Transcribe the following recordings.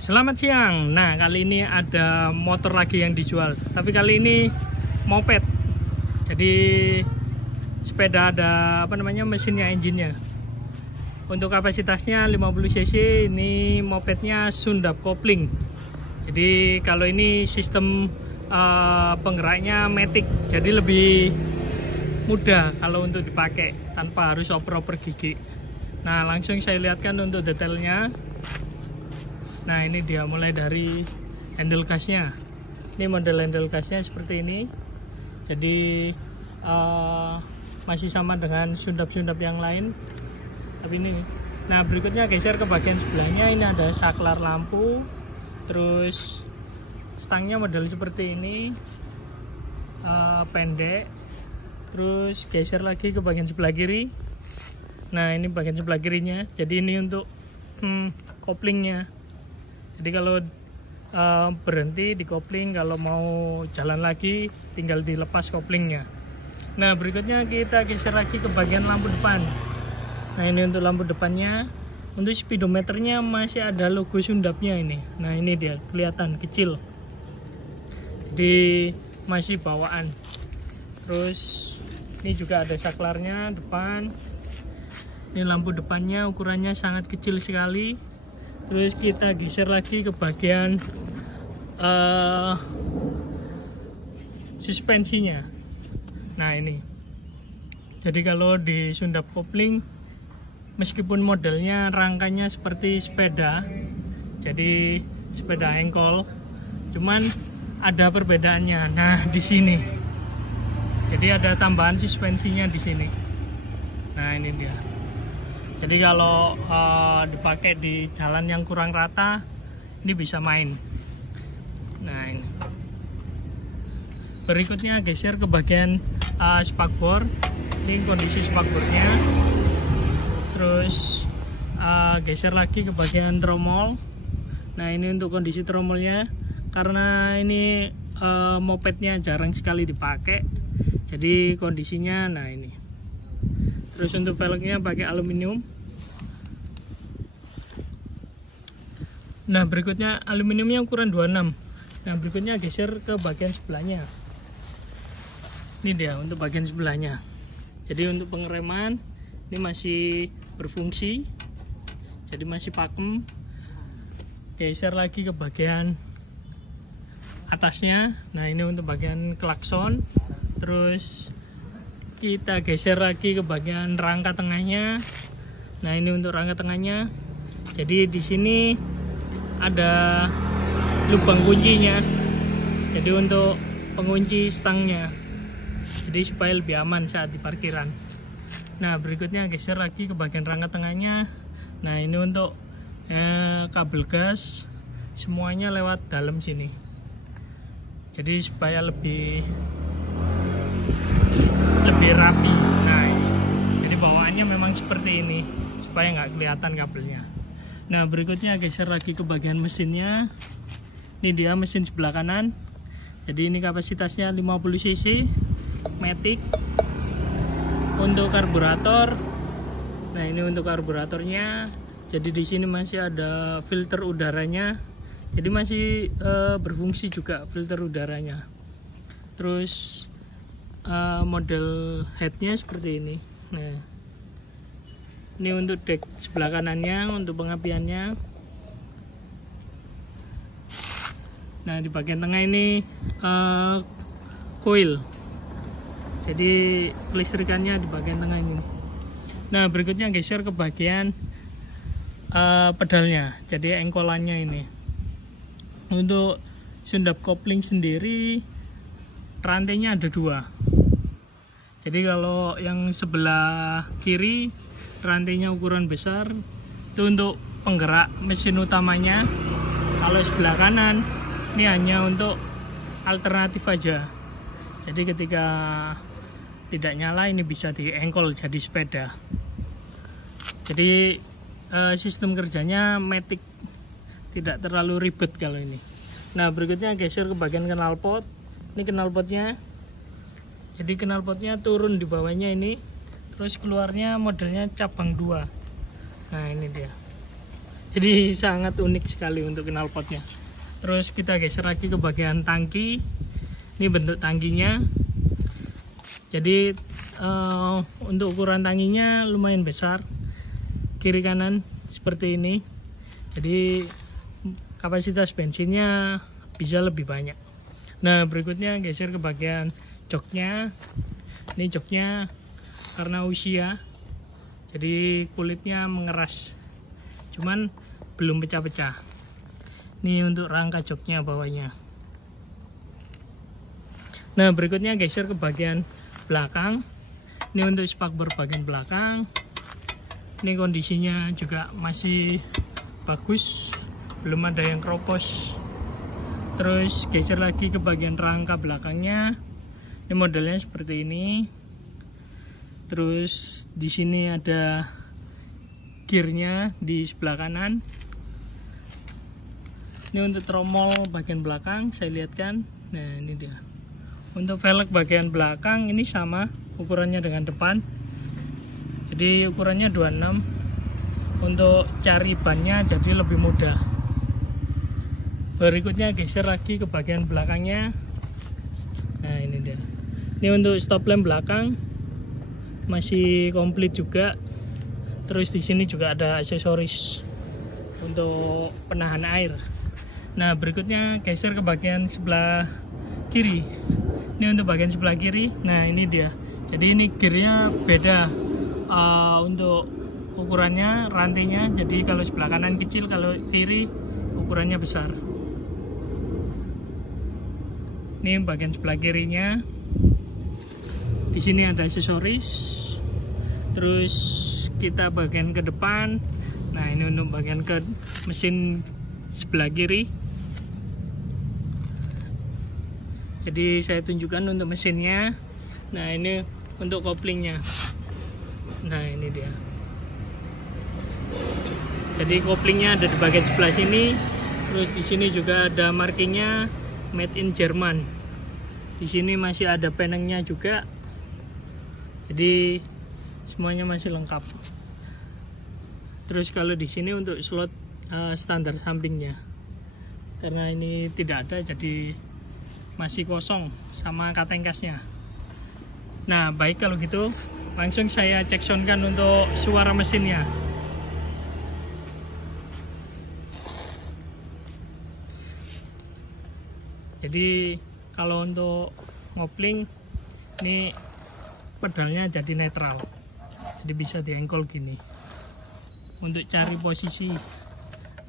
Selamat siang. Nah, kali ini ada motor lagi yang dijual. Tapi kali ini moped. Jadi sepeda ada mesinnya, engine-nya. Untuk kapasitasnya 50 cc, ini mopednya Sundap kopling. Jadi kalau ini sistem penggeraknya matic, jadi lebih mudah kalau untuk dipakai tanpa harus oper-oper gigi. Nah, langsung saya lihatkan untuk detailnya. Nah, ini dia mulai dari handle gasnya. Ini model handle gasnya seperti ini. Jadi masih sama dengan Sundap-Sundap yang lain. Tapi ini. Nah, berikutnya geser ke bagian sebelahnya. Ini ada saklar lampu. Terus stangnya model seperti ini, pendek. Terus geser lagi ke bagian sebelah kiri. Nah, ini bagian sebelah kirinya. Jadi ini untuk koplingnya. Jadi kalau berhenti di kopling, kalau mau jalan lagi tinggal dilepas koplingnya. Nah, berikutnya kita geser lagi ke bagian lampu depan. Nah, ini untuk lampu depannya. Untuk speedometernya masih ada logo Sundapnya ini. Nah, ini dia kelihatan kecil. Jadi masih bawaan. Terus ini juga ada saklarnya depan. Ini lampu depannya ukurannya sangat kecil sekali. Terus kita geser lagi ke bagian suspensinya. Nah, ini. Jadi kalau di Sundap kopling, meskipun modelnya rangkanya seperti sepeda, jadi sepeda engkol, cuman ada perbedaannya. Nah, di sini. Jadi ada tambahan suspensinya di sini. Nah, ini dia. Jadi kalau dipakai di jalan yang kurang rata, ini bisa main. Nah, ini. Berikutnya geser ke bagian spakbor. Ini kondisi spakbornya. Terus geser lagi ke bagian tromol. Nah, ini untuk kondisi tromolnya. Karena ini mopednya jarang sekali dipakai, jadi kondisinya, nah ini. Terus untuk velgnya pakai aluminium. Nah, berikutnya aluminiumnya ukuran 26. Nah, berikutnya geser ke bagian sebelahnya. Ini dia untuk bagian sebelahnya. Jadi untuk pengereman ini masih berfungsi, jadi masih pakem. Geser lagi ke bagian atasnya. Nah, ini untuk bagian klakson. Terus kita geser lagi ke bagian rangka tengahnya. Nah, ini untuk rangka tengahnya. Jadi di sini ada lubang kuncinya. Jadi untuk pengunci stangnya. Jadi supaya lebih aman saat di parkiran. Nah, berikutnya geser lagi ke bagian rangka tengahnya. Nah, ini untuk kabel gas, semuanya lewat dalam sini. Jadi supaya lebih rapi. Nah, jadi bawaannya memang seperti ini supaya nggak kelihatan kabelnya. Nah, berikutnya geser lagi ke bagian mesinnya. Ini dia mesin sebelah kanan. Jadi ini kapasitasnya 50 cc, matic. Untuk karburator, nah ini untuk karburatornya. Jadi di sini masih ada filter udaranya. Jadi masih berfungsi juga filter udaranya. Terus model headnya seperti ini. Nah, ini untuk dek sebelah kanannya, untuk pengapiannya. Nah, di bagian tengah ini coil. Jadi kelistrikannya di bagian tengah ini. Nah, berikutnya geser ke bagian pedalnya. Jadi engkolannya ini. Untuk Sundap kopling sendiri rantainya ada 2. Jadi kalau yang sebelah kiri rantainya ukuran besar, itu untuk penggerak mesin utamanya. Kalau sebelah kanan ini hanya untuk alternatif aja. Jadi ketika tidak nyala ini bisa diengkol jadi sepeda. Jadi sistem kerjanya matic, tidak terlalu ribet kalau ini. Nah, berikutnya geser ke bagian knalpot. Ini knalpotnya. Jadi knalpotnya turun di bawahnya ini. Terus keluarnya modelnya cabang 2. Nah, ini dia. Jadi sangat unik sekali untuk knalpotnya. Terus kita geser lagi ke bagian tangki. Ini bentuk tangkinya. Jadi untuk ukuran tangkinya lumayan besar, kiri kanan seperti ini. Jadi kapasitas bensinnya bisa lebih banyak. Nah, berikutnya geser ke bagian joknya. Ini joknya karena usia, jadi kulitnya mengeras, cuman belum pecah-pecah. Ini untuk rangka joknya bawahnya. Nah, berikutnya geser ke bagian belakang. Ini untuk spakbor bagian belakang. Ini kondisinya juga masih bagus, belum ada yang keropos. Terus geser lagi ke bagian rangka belakangnya. Ini modelnya seperti ini. Terus di sini ada gearnya di sebelah kanan. Ini untuk tromol bagian belakang, saya lihatkan. Nah, ini dia. Untuk velg bagian belakang ini sama ukurannya dengan depan. Jadi ukurannya 26. Untuk cari bannya jadi lebih mudah. Berikutnya geser lagi ke bagian belakangnya. Nah, ini dia. Ini untuk stop lamp belakang masih komplit juga. Terus di sini juga ada aksesoris untuk penahan air. Nah, berikutnya geser ke bagian sebelah kiri. Ini untuk bagian sebelah kiri. Nah, ini dia. Jadi ini gearnya beda untuk ukurannya, rantainya. Jadi kalau sebelah kanan kecil, kalau kiri ukurannya besar. Ini bagian sebelah kirinya. Di sini ada aksesoris. Terus kita bagian ke depan. Nah, ini untuk bagian ke mesin sebelah kiri. Jadi saya tunjukkan untuk mesinnya. Nah, ini untuk koplingnya. Nah, ini dia. Jadi koplingnya ada di bagian sebelah sini. Terus di sini juga ada markingnya Made in Jerman. Di sini masih ada penengnya juga. Jadi semuanya masih lengkap. Terus kalau di sini untuk slot standar sampingnya, karena ini tidak ada, jadi masih kosong sama katengkasnya. Nah, baik kalau gitu langsung saya cek soundkan untuk suara mesinnya. Jadi kalau untuk ngopling ini pedalnya jadi netral, jadi bisa diengkol gini untuk cari posisi.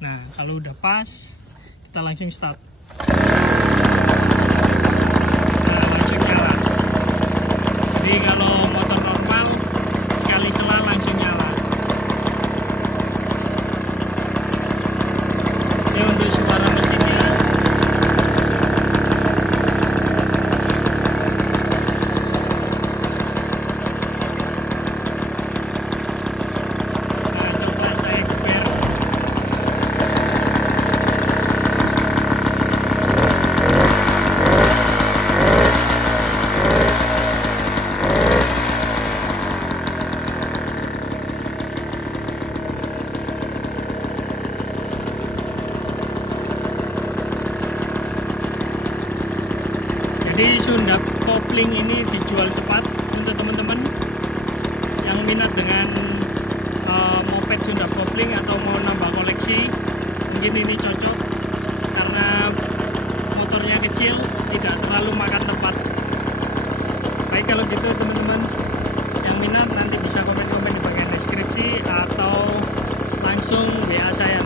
Nah, kalau udah pas kita langsung start. Nah, langsung nyala. Jadi kalau motor normal sekali sela langsung nyala. Ini untuk suara mesinnya. Jadi Sundap kopling ini dijual cepat untuk teman-teman yang minat dengan moped Sundap kopling atau mau nambah koleksi. Mungkin ini cocok karena motornya kecil, tidak terlalu makan tempat. Baik kalau gitu teman-teman yang minat nanti bisa komen-komen di bagian deskripsi atau langsung WA saya.